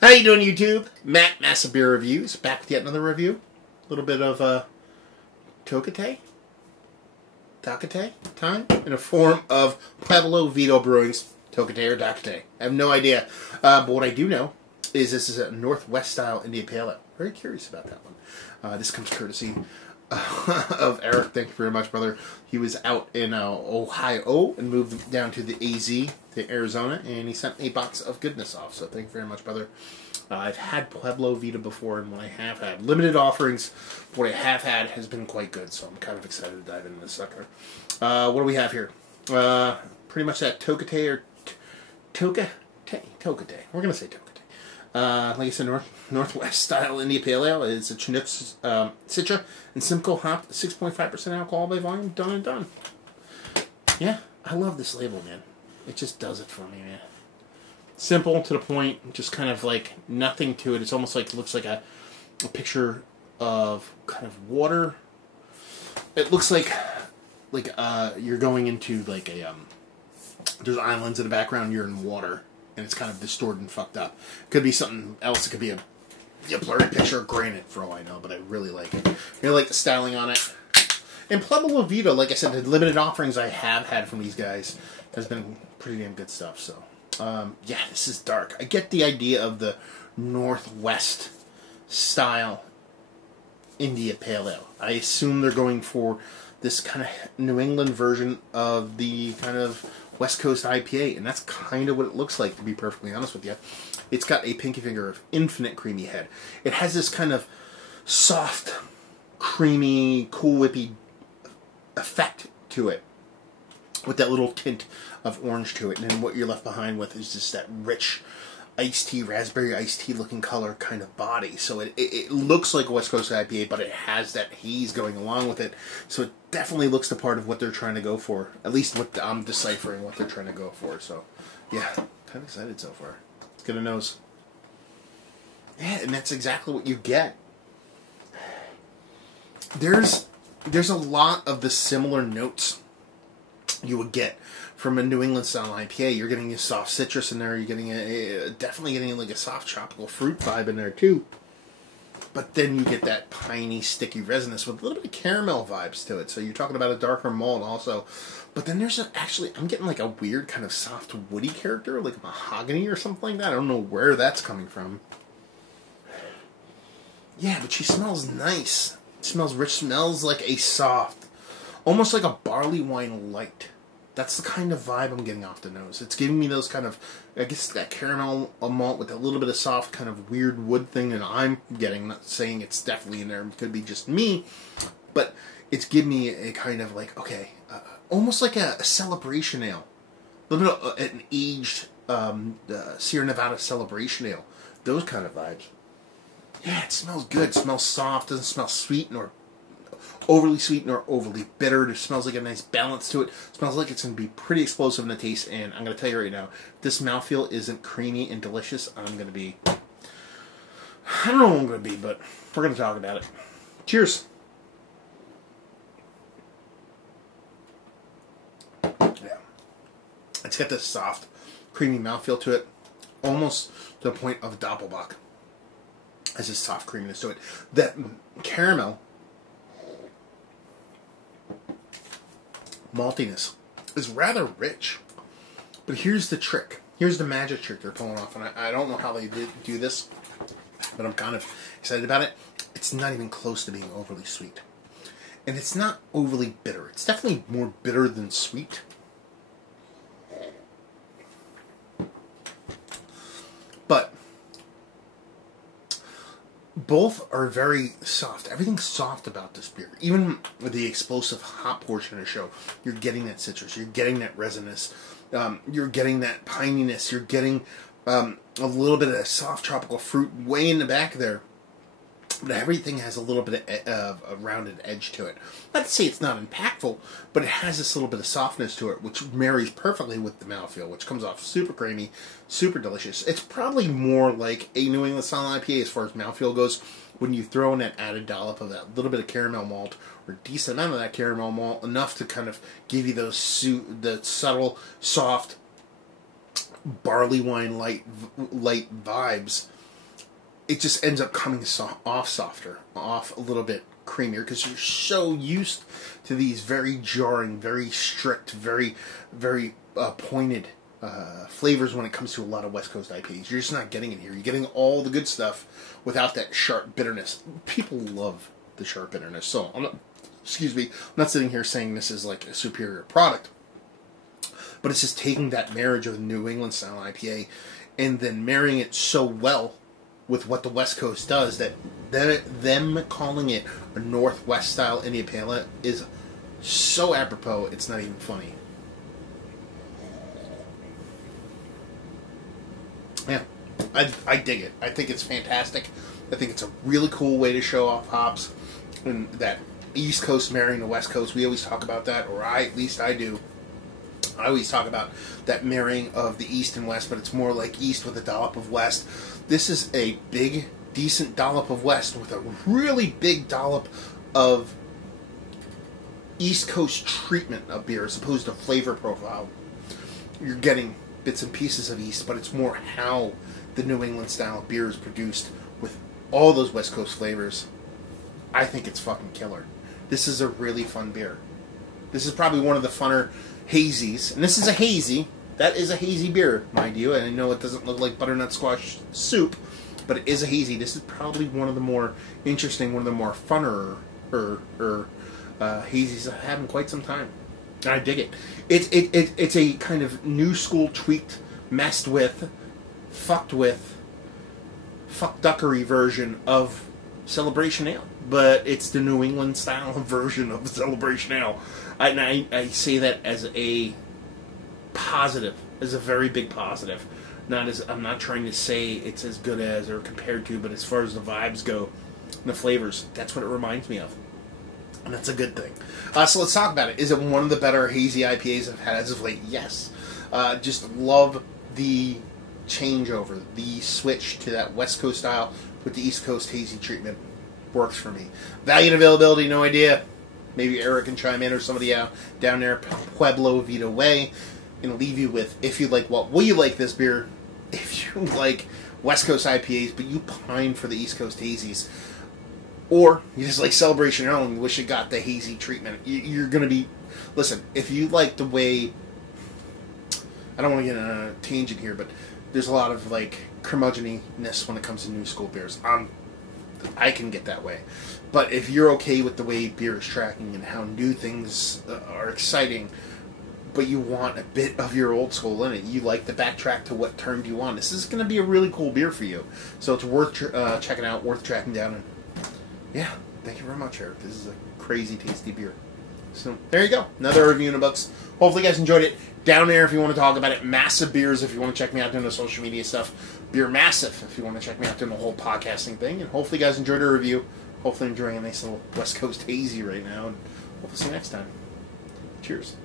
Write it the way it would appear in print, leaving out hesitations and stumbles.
How you doing, YouTube? Matt, Massive Beer Reviews, back with yet another review. A little bit of Tokitae time in a form of Pueblo Vida Brewing's Tokitae or Tokitae. I have no idea, but what I do know is this is a Northwest style India Pale Ale. Very curious about that one. This comes courtesy of Eric. Thank you very much, brother. He was out in Ohio and moved down to the AZ to Arizona, and he sent a box of goodness off. So thank you very much, brother. I've had Pueblo Vida before, and what I have had, limited offerings, what I have had has been quite good, so I'm kind of excited to dive into this sucker. What do we have here? Pretty much that Tokitae or Tokitae. We're going to say Tokitae. Like I said, Northwest style India Pale Ale is a Chinook Citra and Simcoe hopped, 6.5% alcohol by volume, done and done. Yeah, I love this label, man. It just does it for me, man. Simple, to the point, just kind of like nothing to it. It's almost like, looks like a picture of kind of water. It looks like you're going into like a, there's islands in the background, you're in water. And it's kind of distorted and fucked up. Could be something else. It could be a blurry picture of granite, for all I know. But I really like it. Really like the styling on it. And Pueblo Vida, like I said, the limited offerings I have had from these guys has been pretty damn good stuff. So, yeah, this is dark. I get the idea of the Northwest style India Pale Ale. I assume they're going for this kind of New England version of the kind of West Coast IPA, and that's kind of what it looks like, to be perfectly honest with you. It's got a pinky finger of infinite creamy head. It has this kind of soft, creamy, Cool Whippy effect to it, with that little tint of orange to it, and then what you're left behind with is just that rich iced tea, raspberry iced tea looking color kind of body. So it looks like a West Coast IPA, but it has that haze going along with it. So it definitely looks the part of what they're trying to go for. At least what I'm deciphering what they're trying to go for. So, yeah, kind of excited so far. Let's get a nose. Yeah, and that's exactly what you get. There's a lot of the similar notes you would get from a New England style IPA. You're getting a soft citrus in there. You're getting definitely getting like a soft tropical fruit vibe in there too. But then you get that piney, sticky resinous with a little bit of caramel vibes to it. So you're talking about a darker malt also. But then there's actually, I'm getting like a weird kind of soft woody character, like mahogany or something like that. I don't know where that's coming from. Yeah, but she smells nice. It smells rich. Smells like a soft, almost like a barley wine light. That's the kind of vibe I'm getting off the nose. It's giving me those kind of, I guess, that caramel malt with a little bit of soft kind of weird wood thing that I'm getting. I'm not saying it's definitely in there. It could be just me. But it's giving me a kind of like, okay, almost like a celebration ale. A little bit of an aged Sierra Nevada celebration ale. Those kind of vibes. Yeah, it smells good. It smells soft. Doesn't smell sweet nor overly sweet nor overly bitter. It smells like a nice balance to it. It smells like it's going to be pretty explosive in the taste, and I'm going to tell you right now, if this mouthfeel isn't creamy and delicious, I'm going to be, I don't know what I'm going to be, but we're going to talk about it. Cheers. Yeah. It's got this soft, creamy mouthfeel to it, almost to the point of Doppelbock. Has this soft creaminess to it. That caramel maltiness is rather rich, but here's the trick. Here's the magic trick they're pulling off, and I don't know how they do this, but I'm kind of excited about it. It's not even close to being overly sweet, and it's not overly bitter. It's definitely more bitter than sweet, but both are very soft. Everything's soft about this beer. Even with the explosive hop portion of the show, you're getting that citrus. You're getting that resinous. You're getting that pininess. You're getting a little bit of soft tropical fruit way in the back there. But everything has a little bit of a rounded edge to it. Not to say it's not impactful, but it has this little bit of softness to it, which marries perfectly with the mouthfeel, which comes off super creamy, super delicious. It's probably more like a New England style IPA as far as mouthfeel goes, when you throw in that added dollop of that little bit of caramel malt, or a decent amount of that caramel malt, enough to kind of give you those the subtle, soft, barley wine light vibes it just ends up coming off softer, off a little bit creamier, because you're so used to these very jarring, very strict, very, very pointed flavors when it comes to a lot of West Coast IPAs. You're just not getting it here. You're getting all the good stuff without that sharp bitterness. People love the sharp bitterness. So I'm not sitting here saying this is like a superior product, but it's just taking that marriage of the New England style IPA and then marrying it so well with what the West Coast does that them calling it a Northwest style India Pale Ale is so apropos, it's not even funny. Yeah, I dig it. I think it's fantastic. I think it's a really cool way to show off hops and that East Coast marrying the West Coast. We always talk about that, or at least I do. I always talk about that marrying of the East and West, but it's more like East with a dollop of West. This is a big, decent dollop of West with a really big dollop of East Coast treatment of beer as opposed to flavor profile. You're getting bits and pieces of East, but it's more how the New England style of beer is produced with all those West Coast flavors. I think it's fucking killer. This is a really fun beer. This is probably one of the funner hazies, and this is a hazy. That is a hazy beer, mind you, and I know it doesn't look like butternut squash soup, but it is a hazy. This is probably one of the more interesting, one of the more funner hazies I've had in quite some time. And I dig it. It's a kind of new school tweaked, messed with, fuckduckery version of Celebration Ale. But it's the New England style version of Celebration Ale. I say that as a positive, as a very big positive. I'm not trying to say it's as good as or compared to, but as far as the vibes go, and the flavors, that's what it reminds me of. And that's a good thing. So let's talk about it. Is it one of the better hazy IPAs I've had as of late? Yes. Just love the changeover, the switch to that West Coast style with the East Coast hazy treatment. Works for me. Value and availability, no idea. Maybe Eric can chime in or somebody out down there, Pueblo, Vida way. And leave you with, if you like, what will you like this beer? If you like West Coast IPAs, but you pine for the East Coast hazies, or you just like Celebration Ale and you wish it got the hazy treatment, you're going to be... Listen, if you like the way... I don't want to get on a tangent here, but there's a lot of like curmudgeoniness when it comes to new school beers. I can get that way. But if you're okay with the way beer is tracking and how new things are exciting, but you want a bit of your old school in it, you like to backtrack to what turned you on, this is going to be a really cool beer for you. So it's worth checking out, worth tracking down. And yeah, thank you very much, Eric. This is a crazy tasty beer. So there you go. Another review in the books. Hopefully you guys enjoyed it. Down there if you want to talk about it. Massive Beers if you want to check me out doing the social media stuff. Beer Massive if you want to check me out doing the whole podcasting thing. And hopefully you guys enjoyed the review. Hopefully enjoying a nice little West Coast hazy right now. And hopefully see you next time. Cheers.